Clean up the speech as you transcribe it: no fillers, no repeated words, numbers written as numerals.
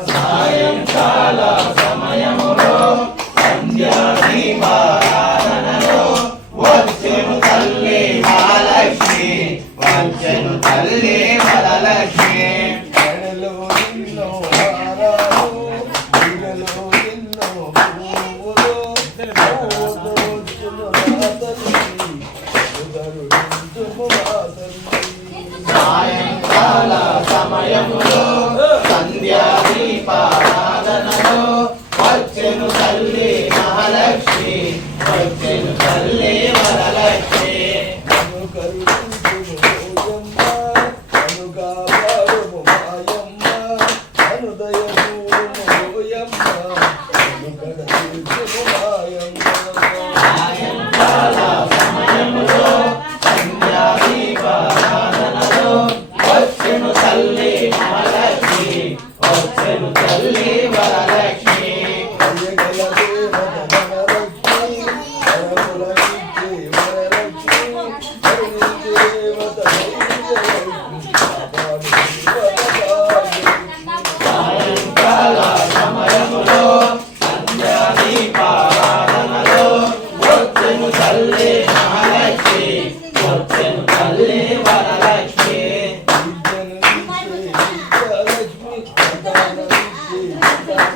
సాయంకాల సమయములో సంధ్యా దీపారాధనలో వచ్చెను తల్లి మహాలక్ష్మి, వచ్చెను తల్లి వరలక్ష్మి. సాయంకాల సమయములో సంధ్యా దీపారాధనలో వచ్చెను తల్లి మహాలక్ష్మి, వచ్చెను తల్లి వరలక్ష్మి. సాయంకాల సమయములో సంధ్యా దీపారాధనలో వచ్చెను తల్లి మహాలక్ష్మి, వచ్చెను తల్లి వరలక్ష్మి.